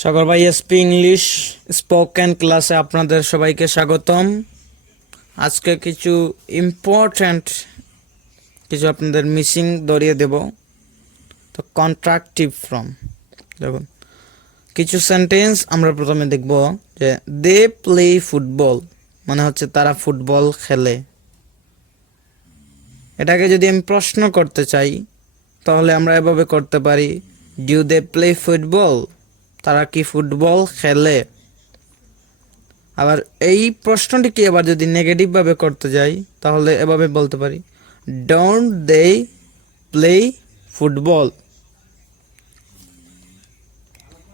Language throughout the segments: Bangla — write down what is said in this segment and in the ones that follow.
সাগর ভাই এসপি ইংলিশ স্পোকেন ক্লাসে আপনাদের সবাইকে স্বাগতম। আজকে কিছু ইম্পর্ট্যান্ট কিছু আপনাদের মিসিং ধরিয়ে দেব। তো কন্ট্রাক্টিভ ফর্ম দেখুন, কিছু সেন্টেন্স আমরা প্রথমে দেখব যে দে প্লে ফুটবল মানে হচ্ছে তারা ফুটবল খেলে। এটাকে যদি আমি প্রশ্ন করতে চাই তাহলে আমরা এভাবে করতে পারি, ডু দে প্লে ফুটবল, তারা কি ফুটবল খেলে। আবার এই প্রশ্নটিকে আবার যদি নেগেটিভ ভাবে করতে যাই তাহলে এভাবে বলতে পারি, ডোন্ট দে প্লে ফুটবল।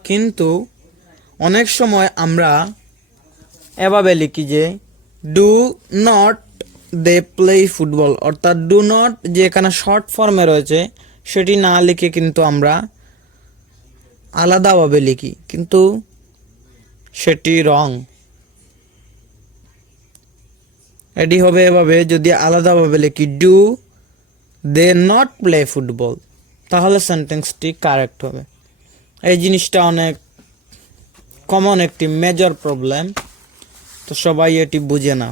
কিন্তু অনেক সময় আমরা এভাবে লিখি যে do not they play football, অর্থাৎ ডু নট যে এখানে শর্ট ফর্মে রয়েছে সেটি না লিখে কিন্তু আমরা আলাদাভাবে লিখি, কিন্তু সেটি রং। এটি হবে এভাবে, যদি আলাদাভাবে লিখি do they not play football তাহলে সেন্টেন্সটি কারেক্ট হবে। এই জিনিসটা অনেক কমন একটি মেজর প্রবলেম, তো সবাই এটি বুঝে না।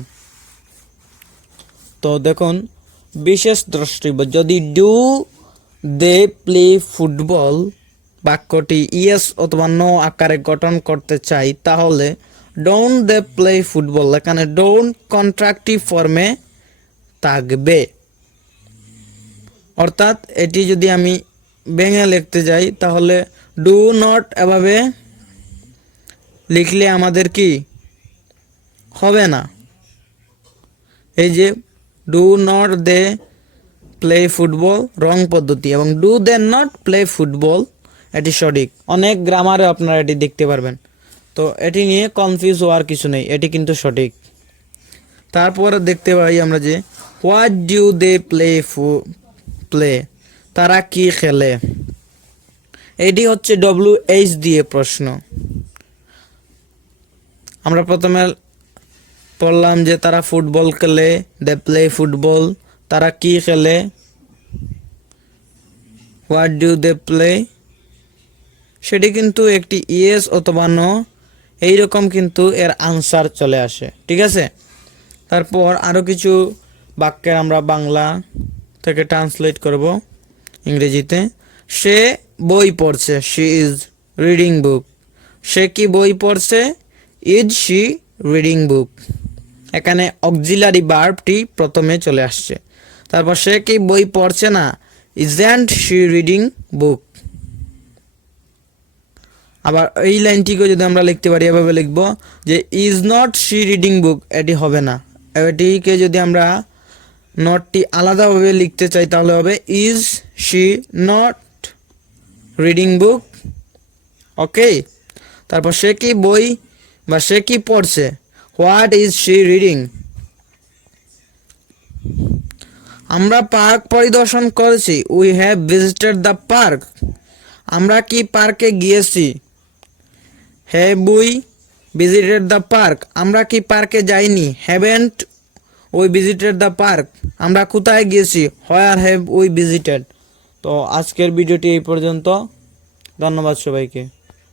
তো দেখুন, বিশেষ দ্রষ্টব্য, যদি ডু দে প্লে ফুটবল বাক্যটি ইয়েস অথবা নো আকারে গঠন করতে চাই তাহলে ডোন্ট দে প্লে ফুটবল এখানে ডোন্ট কন্ট্রাক্টিভ ফর্মে থাকবে। অর্থাৎ এটি যদি আমি ভেঙে লিখতে যাই তাহলে ডু নট এভাবে লিখলে আমাদের কি হবে না। এই যে do not they play football wrong পদ্ধতি এবং do they not play football এটি সঠিক। অনেক গ্রামারে আপনারা এটি দেখতে পারবেন, তো এটি নিয়ে কনফিউজ হওয়ার কিছু নেই, এটি কিন্তু সঠিক। তারপরে দেখতে পাই আমরা যে হোয়াট ডু দে প্লে, তারা কি খেলে। এটি হচ্ছে WH দিয়ে প্রশ্ন। আমরা প্রথমে পড়লাম যে তারা ফুটবল খেলে, দে প্লে ফুটবল, তারা কি খেলে, হোয়াট ডু দে প্লে, সেটি কিন্তু একটি ইয়েস অথবা নো এইরকম কিন্তু এর আনসার চলে আসে, ঠিক আছে। তারপর আরও কিছু বাক্যের আমরা বাংলা থেকে ট্রান্সলেট করব ইংরেজিতে। সে বই পড়ছে, শি ইজ রিডিং বুক। সে কি বই পড়ছে, ইজ শি রিডিং বুক। এখানে অক্সিলারি ভার্বটি প্রথমে চলে আসছে। তারপর সে কি বই পড়ছে না, ইজন্ট শি রিডিং বুক। আবার এই লাইনটিকে যদি আমরা লিখতে পারি এভাবে লিখব যে is not she reading book, এটি হবে না। এটিকে যদি আমরা নটটি আলাদাভাবে লিখতে চাই তাহলে হবে is she not reading book. Okay, তারপর সে কি বই বা সে কি পড়ছে, হোয়াট ইজ শি রিডিং। আমরা পার্ক পরিদর্শন করেছি, we have visited the park. আমরা কি পার্কে গিয়েছি, have we visited the park. আমরা কি পার্কে যাইনি, haven't we visited the park. আমরা কোথায় গিয়েছি, হোয়ার হ্যাভ উই ভিজিটেড। তো আজকের ভিডিওটি এই পর্যন্ত, ধন্যবাদ সবাইকে।